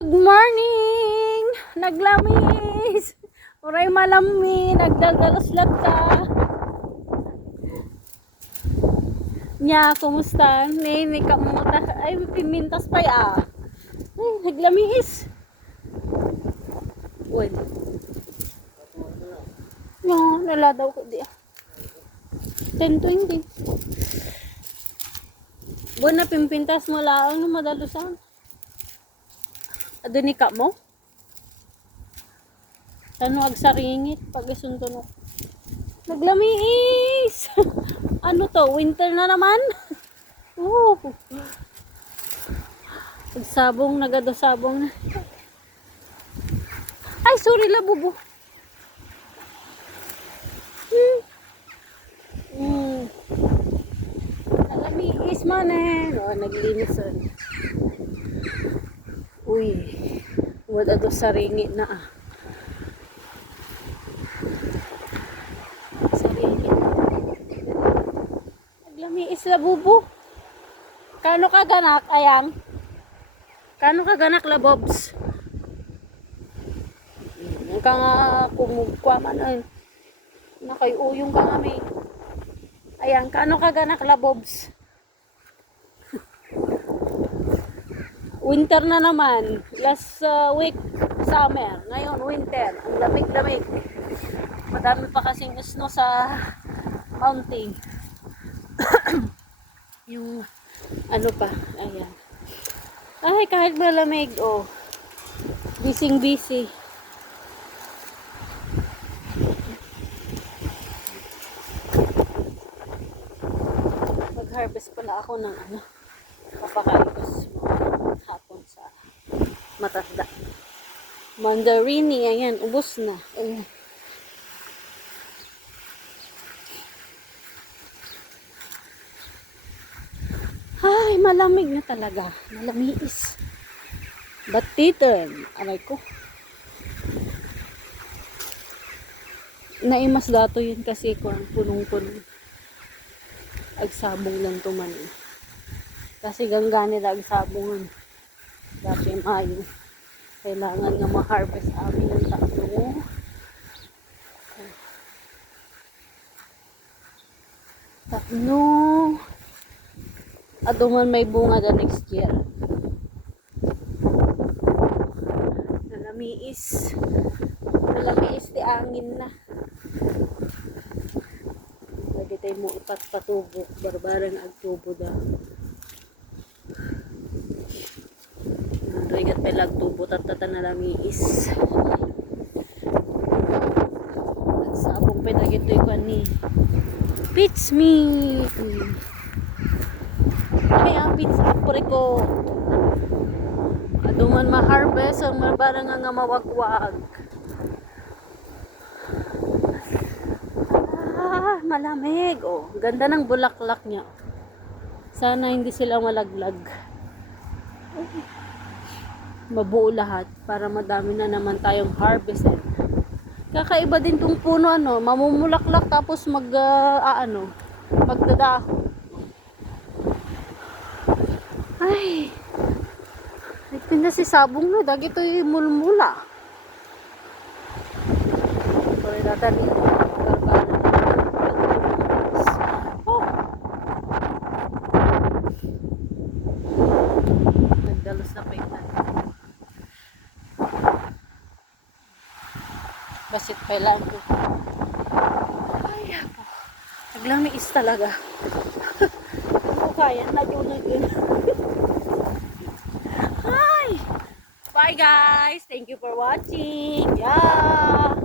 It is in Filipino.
Good morning! Naglamis! Uray malami, nagdaldalaslat ka. Nya, kumusta? Ni kamuta. Ay, pimintas pa ya. Ay, naglamis. Uy. Nya, nala daw ko di. 10:20. Buwan na pimpintas mo lang na madalusan. Ado ni ka mo? Ano agsaringit pag isuntunok. Naglamiis! Ano to? Winter na naman? Oh. Pagsabong, nagadosabong na. Ay, sorry la, bubo. Naglamiis man eh. Oh, naglinis. Uy. Wala do sa ringit na ah. Naglamiis la, bubo. Kano ka ganak, ayang? Kano ka ganak la, Bobs? Ang ka nga kumugkwa man ay. Nakayuyong ka nga may. Ayang, kano ka ganak la, Bobs? Winter na naman. Last week, summer. Ngayon, winter. Ang lamig-lamig. Madami pa kasing snow sa mountain. Yung ano pa. Ayan. Ay, kahit malamig, oh. Busy. Mag-harvest pala ako ng ano. Papakaibos hapon sa matasda. Mandarini, ayan, ubos na. Ay, malamig na talaga. Malamiis. Batitan. Aray ko. Naimas dato yun kasi kung punong-punong. Agsabong lang tuman. Kasi ganggani na agsabongan. Dati Mayo. Kailangan nga ma-harvest amin ng tatlo. Aduman may bunga the next year. Nalamiis di angin na. Lagi tayo mo ipatpatubo. Barbarang agtubo da. Rigat pa lagtubo tatata nalamiis. Nagsabong pa dagito ikuan ni Pits me. Ay, ang pizza apriko. Aduman ma-harvest ang marbarang nga mawagwag. Ah, malamig. Oh, ganda ng bulaklak niya. Sana hindi sila malaglag. Mabuo lahat para madami na naman tayong harvest. Kakaiba din tong puno ano, mamumulaklak tapos magdadaho. Ay. Nagpinda si sabong na dagi to mulmula. Sorry datan ni. Oh. Nagdalos na pa yun. Basit pa lang ko. Ay, ako. Naglamiis talaga. Ako kaya, nagyunag-yun. Hi! Bye guys! Thank you for watching! Yeah!